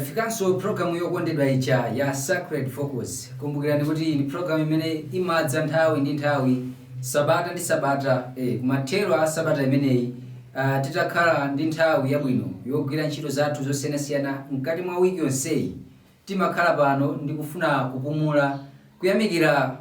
Yafikanso programu yokondedwa icha ya Sacred Focus. Kumbukirani kuti ni programu imene imadza nthawi ndi nthawi, sabata ndi sabata, kumathero a sabata imeneyi titakhala ndi nthawi yabwino yogwira ntchito zathu zosiyanasiyana mkati mwa wiki yonseyi. Timakhala pano ndi kufuna kupumula, kuyamikira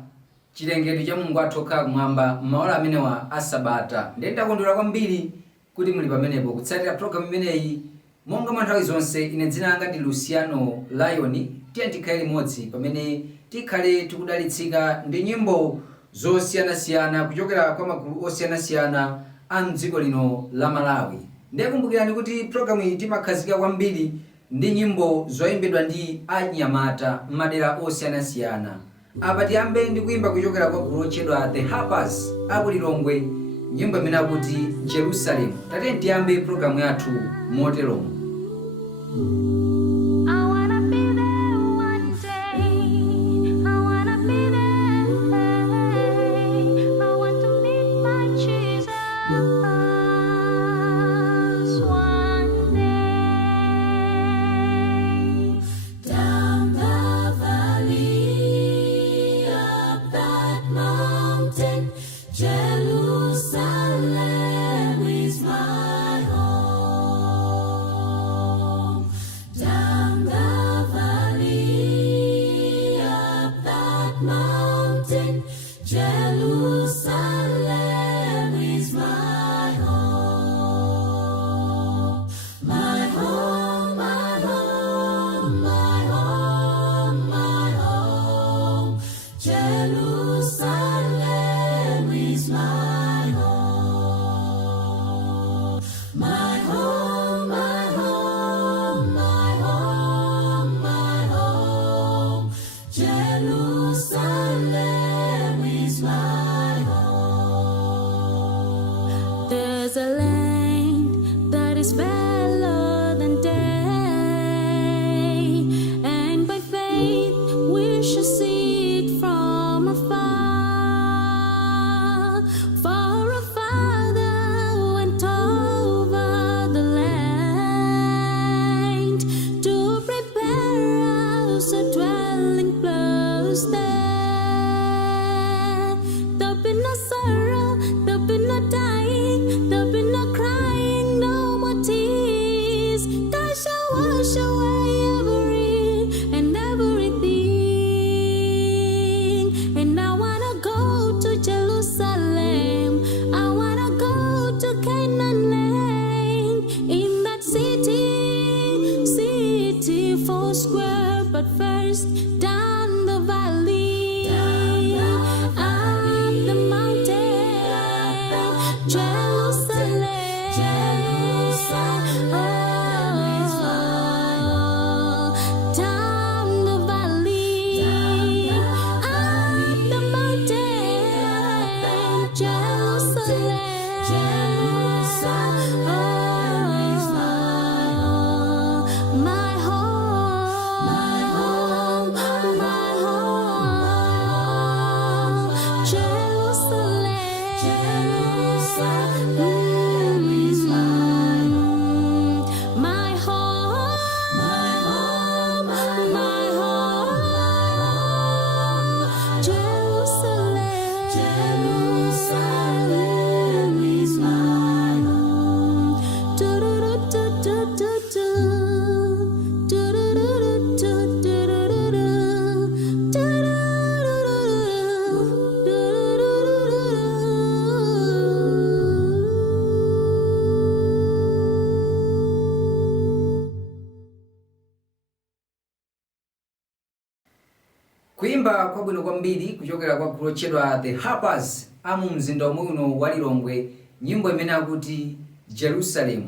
chilengedwe cha Mulungu wathu okhala kumwamba m'maola amenewa a sabata. Ndakondwera kwambiri kuti muli pamenepo kutsatira programu imeneyi. Monga nthawi zonse, ine dzina langa ndi Luciano Lion. Tikhale limodzi pamene tikhale tikudalitsika ndi nyimbo zosiyanasiyana kuchokera kwa magulu osiyanasiyana a mdziko lino la Malawi. Kumbukirani kuti programu iyi timakhazika kwambiri ndi nyimbo zoyimbidwa ndi anyamata m'madera osiyanasiyana. Apa tiyambe ndi kuimba kuchokera kwa gulu lotchedwa The Harpers aku Lilongwe, nyimbo imene akuti Jerusalem. Tatiyeni tiyambe programu yathu motero. There's a land that is fairer than day, and by faith we shall see it from afar. For a Father went over the land to prepare us a dwelling place there. There'll be no sorrow, there'll be no dying, there'll be no crying, no more tears. God shall wash away every and everything. And I wanna go to Jerusalem, I wanna go to Canaan land. In that city four square, but first down the valley, up the mountain, Jerusalem, down the valley, up the mountain, Jerusalem, my home, my home, my home, Jerusalem, is my home, my home, my home, my home, Jerusalem, is my home. Kuimba kwabwino kwambiri kuchokera kwa gulu lotchedwa The Harpers amu mzinda uno wa Lilongwe, nyimbo imene akuti Jerusalem.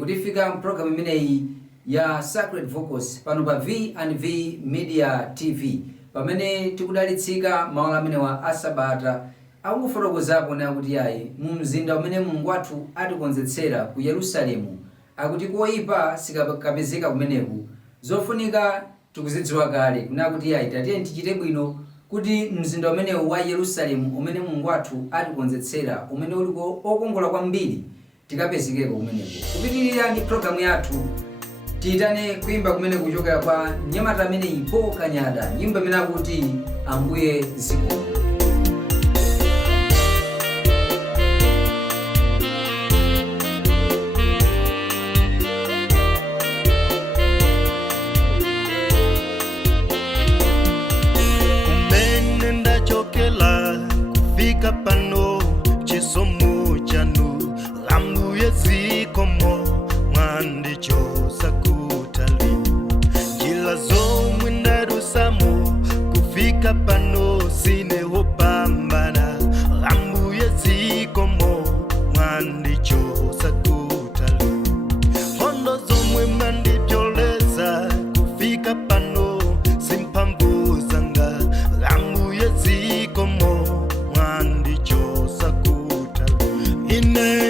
Kutifika mpulogalamu imeneyi ya Sacred Focus pano pa V&V Media TV, pamene tikudalitsika maola amenewa a sabata akufotokozapo na kuti yayi mu mzinda umene Mulungu wathu atikonzetsera ku Yerusalemu, akuti koyipa sikapezeka kumeneku, zofunika tikuzidziwa kale kuna kuti yayi tatiyeni tichite bwino kuti mzinda umenewu wa Yerusalemu umene Mulungu wathu atikonzetsera, umene uliko okongola kwambiri, tikapezekeko kumeneku. Kupitirira ndi programu yathu tiyitane kuimba kumene kuchokera kwa mnyamata amene Paul Kanyada, nyimbo imene akuti Ambuye zikomo. Kumene ndachokela kufika pano chisomo chanu Ambuye zikomo mwandichosa kutali njila zomwe ndarusamo kufika pano sine wopambana Ambuye zikomo mwandichosa kutali hondo zomwe mwandipyoleza kufika pano simphamvu zanga Ambuye zikomo mwandichosa kutali ine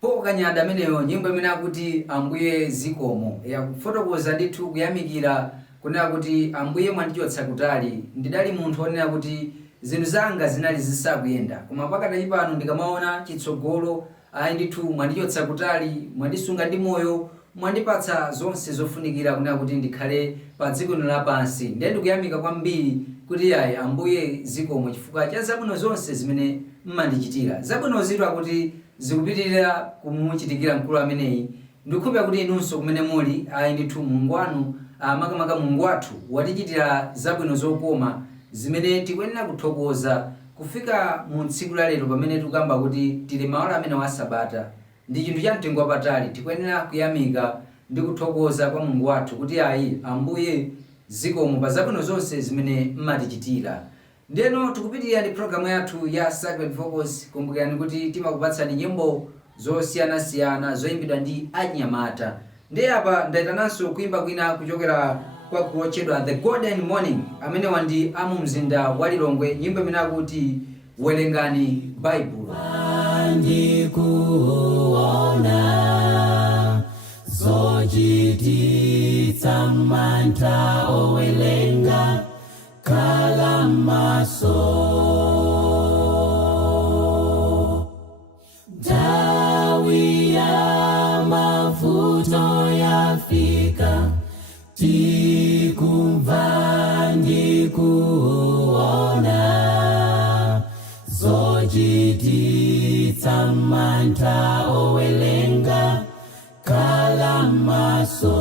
Paul Kanyada ameneyo nyimbo imene akuti Ambuye zikomo yakufotokoza ndithu kuyamikira kunena kuti Ambuye mwandichotsa kutali, ndidali munthu onena kuti zinthu zanga zinali zisakuyenda, koma pakadali pano ndikamaona chitsogolo ayi ndithu mwandichotsa kutali, mwandisunga ndi moyo, mwandipatsa zonse zofunikira kunena kuti ndikhale pa dziko lino lapansi. Ndiye ndikuyamika kwambiri kuti ayi Ambuye zikomo chifukwa cha zabwino zonse zimene mmandichitira. Zabwino zitu akuti zikupitirira kumuchitikira mkulu ameneyi. Ndikukhulupirira kuti inunso kumene muli ayi ndithu Mulungu wanu makamaka Mulungu wathu watichitira zabwino zokoma zimene tikuyenera kuthokoza kufika mu tsiku la lero pamene tikamba kuti tili maola amene wa Sabata. Ndi chinthu cha mtengo wapatali, tikuyenera kuyamika ndi kuthokoza kwa Mulungu wathu kuti ayi Ambuye zikomo pa zabwino zonse zimene mmatichitira. Ndeno tikupitirira ndi programu yathu ya Sacred Focus. Kumbukirani kuti timakupatsani nyimbo zosiyanasiyana zoyimbidwa ndi anyamata. Ndiye apa ndaitananso kuimba kwina kuchokera kwa gulu lotchedwa The Golden Morning amene wandi amu mzinda wa Lilongwe, nyimbo imene akuti werengani Baibulo. Ndikuona zochititsa mantha owelenga kala maso. Nthawi ya mavuto yafika, tikumva ndikuona zochititsa mantha owelenga kala maso.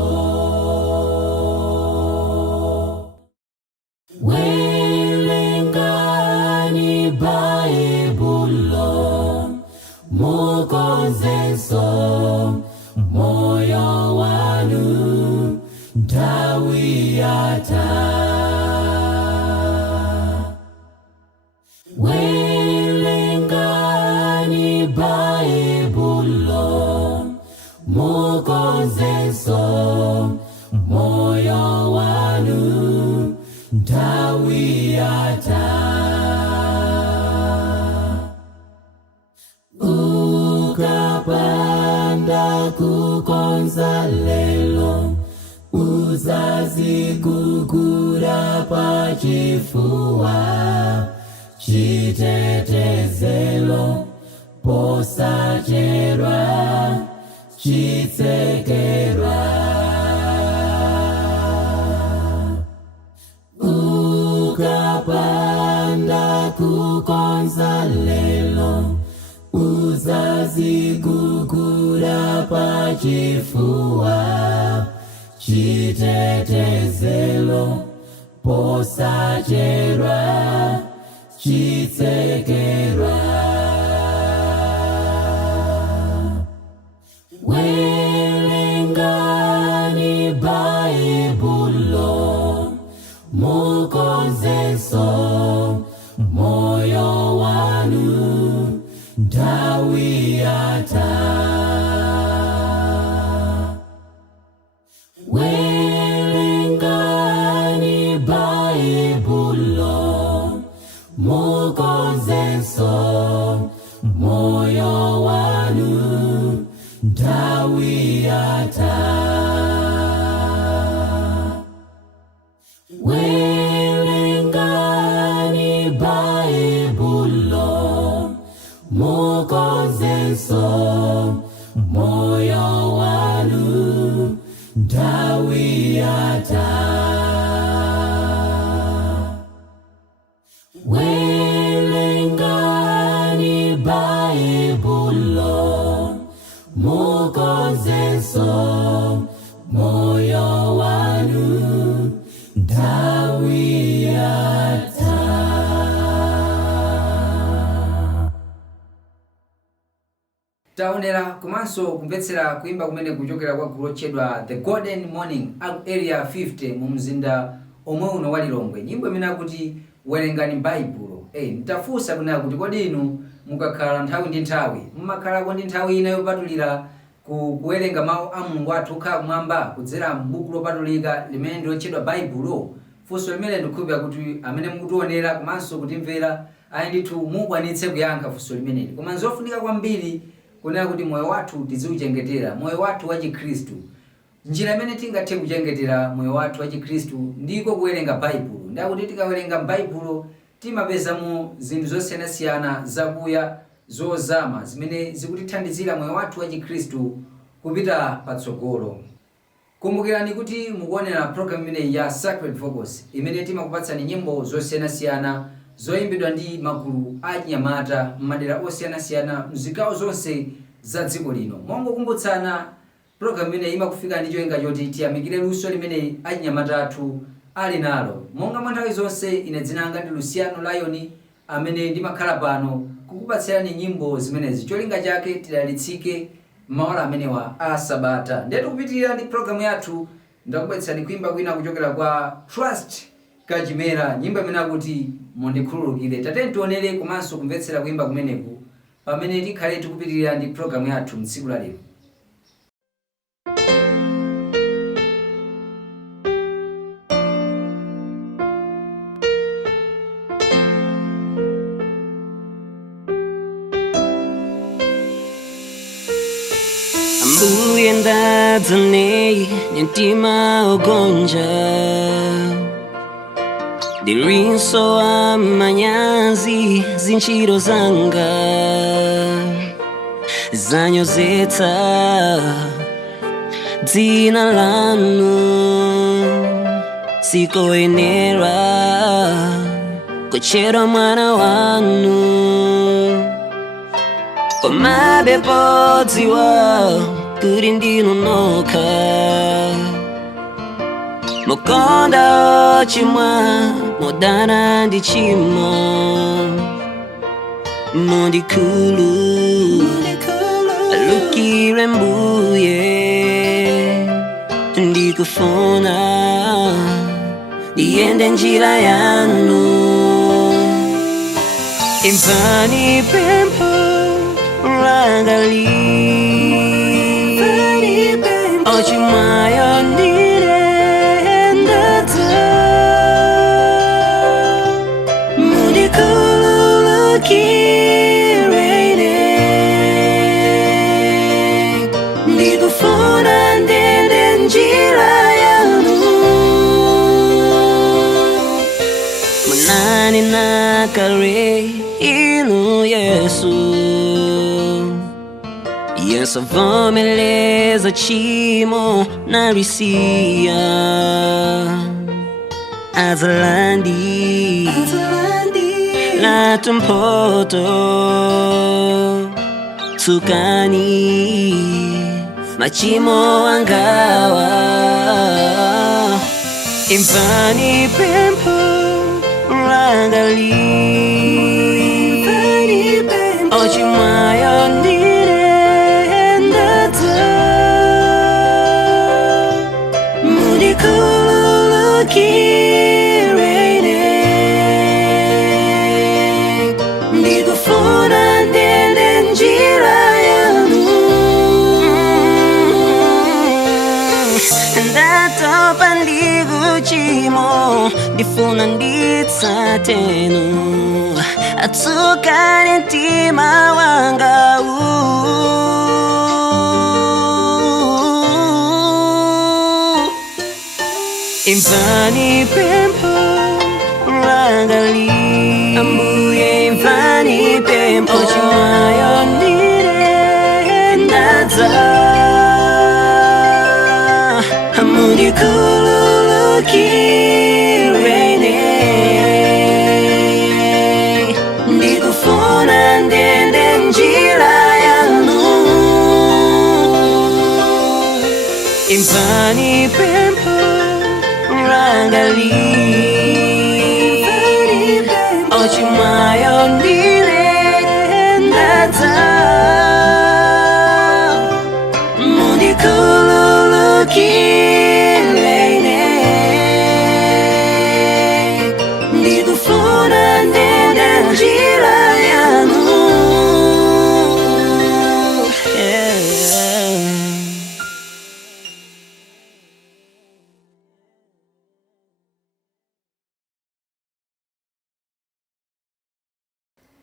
Werengani Baibulo, mukonzenso moyo wanu nthawi yatha. Werengani Baibulo, mukonzenso moyo wanu nthawi yatha. Ukapanda kukonza lelo, uzazigugura pachifuwa. Chitetezelo posachedwa chitsekedwa. Ukapanda kukonza lelo, uzazigugura pachifuwa. Chitetezelo posachedwa chitsekedwa. Werengani Baibulo, mukonzenso moyo wanu nthawi yatha. Werengani Baibulo, mukonzenso moyo wanu nthawi yatha. Werengani Baibulo, mukonzenso moyo wanu nthawi yatha. Werengani Baibulo, mukonzenso moyo wanu nthawi yatha. Taonera komanso kumvetsera kuimba kumene kuchokera kwa gulu lotchedwa The Golden Morning area 50 mu mzinda omwe uno wa Lilongwe, nyimbo imene akuti werengani Baibulo. Nitafunsa kunena kuti kodi inu mukakhala nthawi ndi nthawi mmakhalako ndi nthawi ina yopatulira kuwerenga mawu a Mulungu wathu okhala kumwamba kudzera m'buku lopatulika limene lotchedwa Baibulo? Funso limene ndikukhulupirira kuti amene mukutionera komanso kutimvera ayi ndithu mukwanitse kuyankha funso limeneli. Koma nzofunika kwambiri kunena kuti moyo wathu tiziuchengetera, moyo wathu wa Chikhristu. Njira imene tingathe kuchengetera moyo wathu wa Chikhristu ndiko kuwerenga Baibulo. Ndakuti tikawerenga Baibulo timapezamo zinthu zosiyanasiyana zakuya zozama zimene zikutithandizira moyo wathu wa Chikhristu kupita patsogolo. Kumbukirani kuti mukuonera program imene ya Sacred Focus imene timakupatsani nyimbo zosiyanasiyana zoyimbidwa ndi magulu anyamata m'madera osiyanasiyana mzigawo zonse za dziko lino. Mongokumbutsana program imene imakufika ndi cholinga choti tiyamikire luso limene anyamata athu ali nalo. Monga mwa nthawi zonse ine dzina langa ndi Luciano Lion amene ndimakhala pano kukupatsirani nyimbo zimenezi. Cholinga chake tidalitsike maola amenewa a sabata. Ndetu kupitirira ndi programu yathu ndakubwetsani kuimba kwina kuchokera kwa Trust Kachimera, nyimbo imene akuti mundikhululukire. Tateni tionere komanso kumvetsera kuimba kumeneku pamene tikhale tikupitirira ndi programu yathu mtsiku la lero. Ambuye ndadzane nyentima ogonja dirinso amanyazi zinchiro zanga zanyozetsa dzina lanu sikoyenera kuchedwa mwana wanu komabe podziwa kuti ndinu nokha mukonda ochimwa modana ndi chimo mundikhululukire Mbuye ndikufuna ndiyende njira yanu imvani pempho rangali ochimwayo ndirendadza mundikhululukire ndikufuna ndiyende njira yanu munani nakale inu Yesu Yesu vomeleza chimo narisia azalandi la tumpoto tsukani machimo angawa imvani pempho rangali ochimwayo ndikufuna ndiyende njira yanu ndatopa ndikuchimo ndifuna nditsatenu atsukane mtima wanga imvani pempho rangali Ambuye imvani pempho ochimwayo ndirendadza mundikhululukire ndikufuna ndiyende njira yanu imvani pempho rangali ochimwayo ndirendadza mundikhululukire ndikufuna ndiyende njira yanu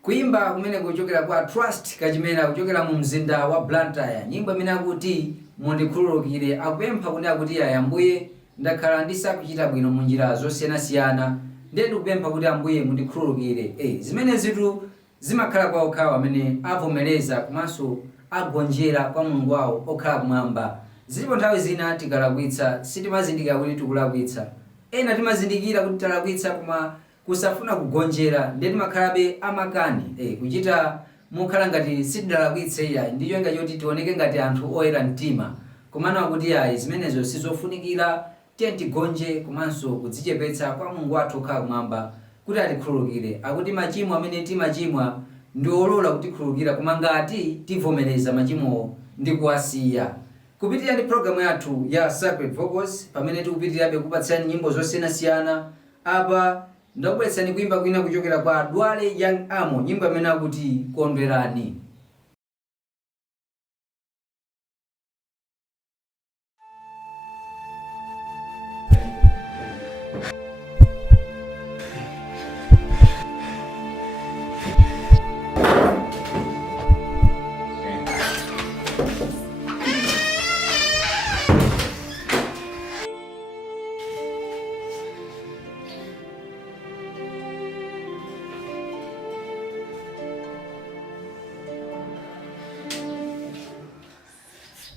Kuimba kumene kuchokera kwa Trust Kachimera kuchokera mu mzinda wa Blantyre, nyimbo imene akuti mundikhululukire. Akupempha kuti akuti Ambuye ndakhala ndisakuchita bwino mu njira zosiyanasiyana, ndiye ndikupempha kuti Ambuye mundikhululukire. Zimene zitu zimakhala kwa okhawa amene avomereza komanso agonjera kwa Mulungu wawo okhala kumwamba. Zilipo nthawi zina tikalakwitsa sitimazindikira kuti tikulakwitsa, ena timazindikira kuti talakwitsa koma kusafuna kugonjera ndiye timakhalabe amakani kuchita mukhala ngati sitidalakwitse iya ndicho ngachoti tioneke ngati anthu oyera mtima, komano akuti zimenezo sizofunikira. Tiye tigonje komanso kudzichepetsa kwa Mulungu wathu okhala kumwamba kuti atikhululukire. Akuti machimo amene timachimwa ndi olola kutikhululukira, koma ngati tivomereza machimowo ndi kuwasiya. Kupitirira ndi programu yathu ya Sacred Vocals pamene tikupitirirabe kupatsani nyimbo zosiyanasiyana. Apa ndakubweretsani kuimba kwina kuchokera kwa Dwale Young Amo, nyimbo imene akuti Kondwerani.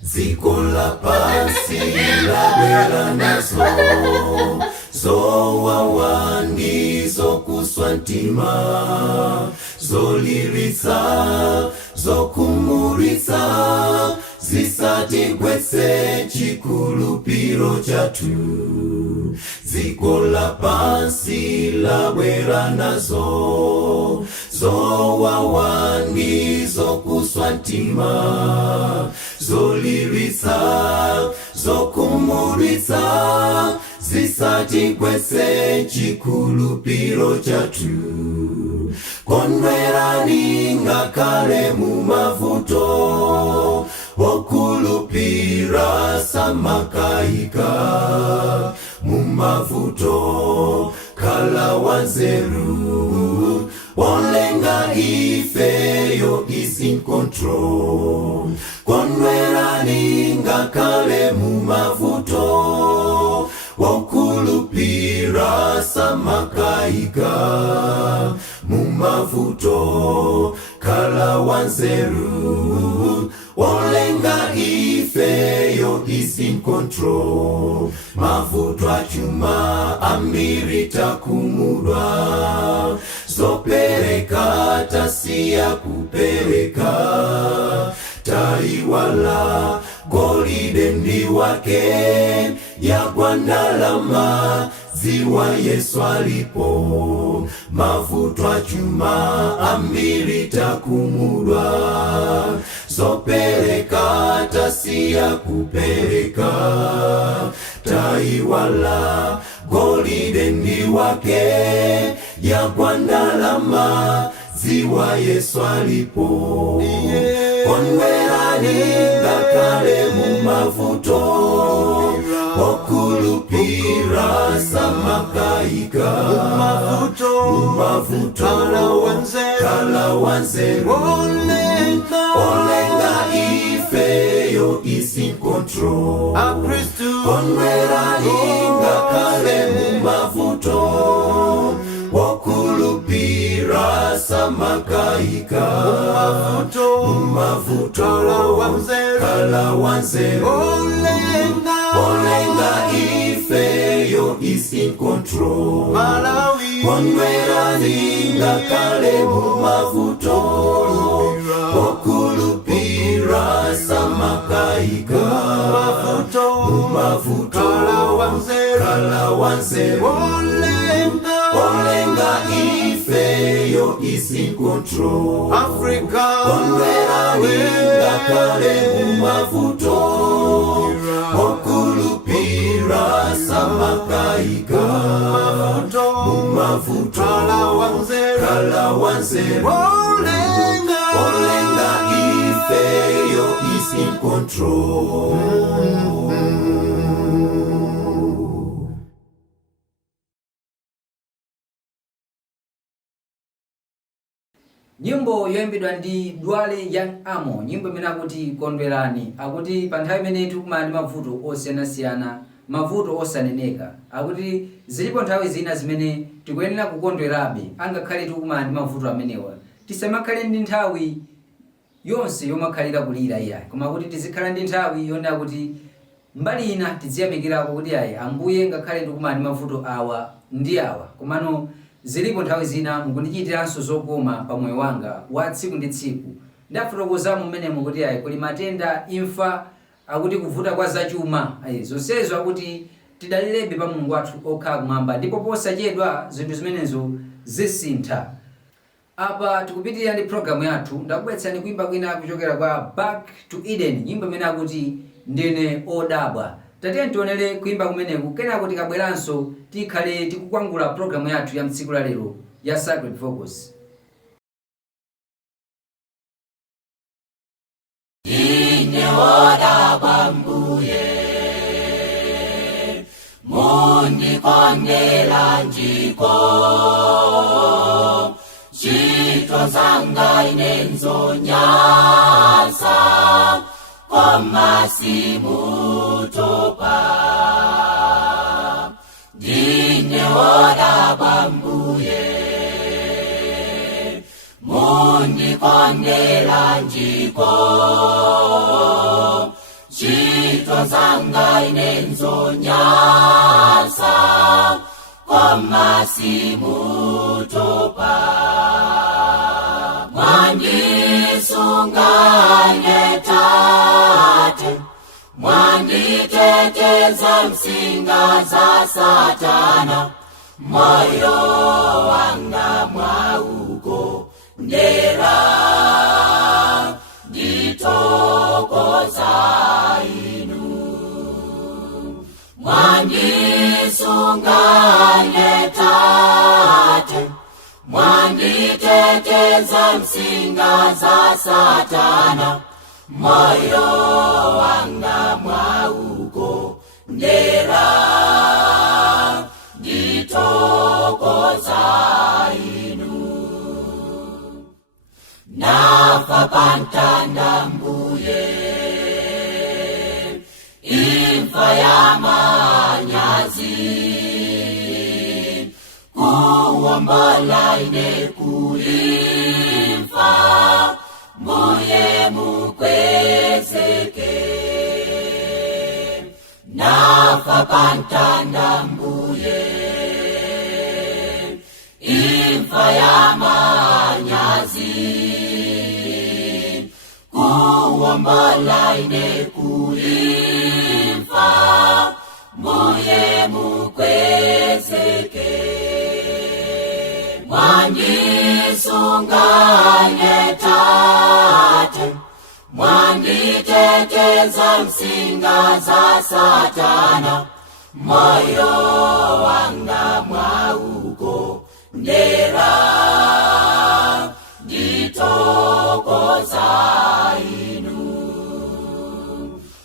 Ziko la pasi labwera nazo zowawa kuswa ntima zoliritsa zokumulitsa zisatigwetse chikhulupiriro chathu. Ziko la pansi labwera nazo zowawa kuswa ntima zoliritsa zokumulitsa zisatigwetse chikhulupiriro chathu. Kondwerani ngakhale mu mavuto okhulupirira samakayika mu mavuto khala wanzeru olenga ifeyo is in control. Kondwerani ngakhale mu mavuto okhulupirira samakayika mu mavuto khala wanzeru olenga ifeyo is in control. Mavuto achuma ambiri takumudwa zopereka tasiya kupereka taiwala golide ndi wake yagwa ndalama ziwa Yesu alipo. Mavuto achuma ambiri takumudwa zopereka tasiya kupereka taiwala golide ndi wake yagwa ndalama ziwa Yesu alipo. Kondwerani ngakhale mu mavuto okhulupirira samakayika mu mavuto khala wanzeru olenga ifeyo is in control. Kondwerani ngakhale mu mavuto okhulupirira samakayika mu mavuto khala wanzeru olenga ifeyo is in control. Kondwerani ngakhale mu mavuto okhulupirira samakayika mu mavuto khala wanzeru olenga ifeyo is in control. Kondwerani ngakhale mu mavuto okhulupirira samakayika mu mavuto khala wanzeru olenga ifeyo is in control. Nyimbo yoimbidwa ndi Dwale Young Amo, nyimbo imene akuti Kondwerani. Akuti pa nthawi imene tikumana ndi mavuto osiyanasiyana, mavuto osaneneka, akuti zilipo nthawi zina zimene tikuyenera kukondwerabe angakhale tikumana ndi mavuto amenewa. Tisamakhale ndi nthawi yonse yomakhalira kulira iyayi, koma kuti tizikhala ndi nthawi yonena kuti mbali ina tiziyamikirako kuti ayi Ambuye ngakhale tikumana ndi mavuto awa ndi awa, komano zilipo nthawi zina mukundichitiranso zokoma pa moyo wanga wa tsiku ndi tsiku. Ndafotokozamo mmenemo kuti ayi kuli matenda, imfa, akuti kuvuta kwa zachuma, zonsezo akuti tidalirebe pa Mulungu wathu okhala kumwamba, ndipo posachedwa zinthu zimenezo zisintha. Apa tikupitirira ndi program yathu. Ndakubwetsani kuimba kwina kuchokera kwa Back to Eden, nyimbo imene akuti ndine odabwa. Tatiyeni tionere kuimba kumeneku, kenako tikabweranso tikhale tikukwangula program yathu ya mtsiku la lero ya Sacred Focus. Ndine odabwa Mbuye, mundikondera njiko, ntchito zanga ine nzonyansa, koma simutopa. Ndine odabwa Mbuye, mundikondera njiko, ntchito zanga ine nzonyansa, koma simutopa. Mwandisunga ine Tate, mwanditeteza msinga za Satana, moyo wanga mwaukondera, nditokoza inu. Mwandisunga ine Tate, mwanditeteza msinga za Satana, moyo wanga mwaukondera, nditokoza inu. Nafa pantanda Mbuye, imfa ya manyazi, kuwombola ine kuimfa, Mbuye mukwezeke. Nafa pantanda Mbuye, imfa ya manyazi, kuwombola ine kuimfa, Mbuye mukwezeke. Mwandisunga ine Tate, mwanditeteza msinga za Satana, moyo wanga mwaukondera, nditokoza inu.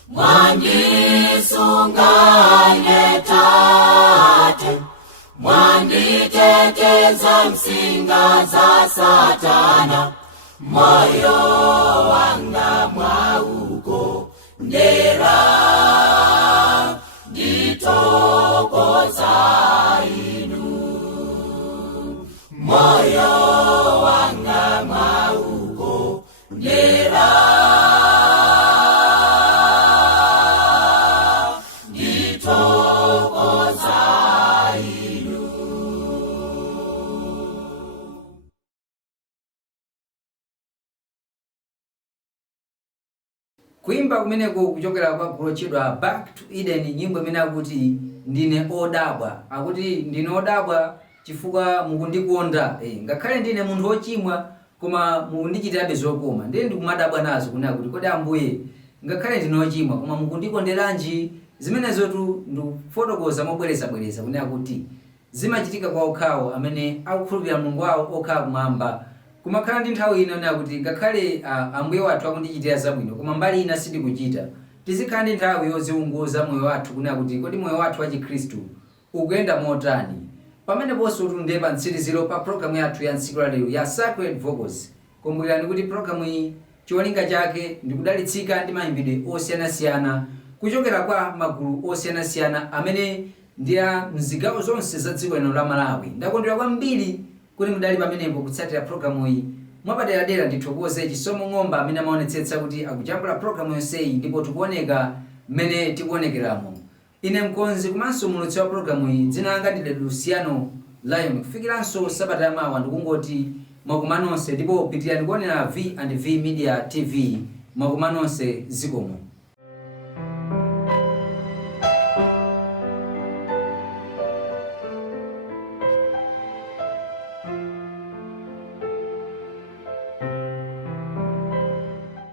Mwandisunga ine Tate, mwanditeteza msinga za Satana, moyo wanga mwaukondera, nditokoza inu. Moyo wanga mwaukondera, nditokoza inu. Kuimba kumeneko kuchokera kwa kulochedwa Back to Eden, nyimbo imene akuti ndine odabwa. Akuti ndine odabwa chifukwa mukundikonda. Ngakhale ndine munthu wochimwa koma mukundichitirabe zokoma. Ndiye ndikumadabwa nazo kuna kuti kodi Ambuye ngakhale ndine wochimwa koma mukundikonderanji. Zimenezo tu ndikufotokoza mobwereza kuna kuti zimachitika kwa okhawo amene akukhulupirira Mulungu wawo okhala kumwamba. Kumakhala ndi nthawi ino nakuti ngakhale Ambuye wathu akundichitira zabwino koma mbali ina sindikuchita. Tizikhala ndi nthawi yoziunguza moyo wathu kuna kuti kodi moyo wathu wa Chikhristu ukuyenda motani. Pamene ponso tunde pa mtsiriziro pa programu yathu ya ntsiku la lero ya Sacred Focus. Kumbukirani kuti programu iyi cholinga chake ndikudalitsika ndi mayimbidwe osiyanasiyana kuchokera kwa magulu osiyanasiyana amene ndi a mzigawo zonse za dziko lino la Malawi. Ndakondwera kwambiri kuti mudali pamenepo kutsatira programu iyi. Mwapaderadera ndithokoze Chisomo Ng'omba amene amaonetsetsa kuti akujambula programu yonseyi ndipo tikuoneka mmene tikuonekeramo. Ine mkonzi komanso mulutsi wa programu iyi dzina langa ndine Luciano Lion. Kufikiranso sabata yamawa ndikungoti mwakoma nonse ndipo pitirani kuonera V&V Media TV. Mwakoma nonse zikomo.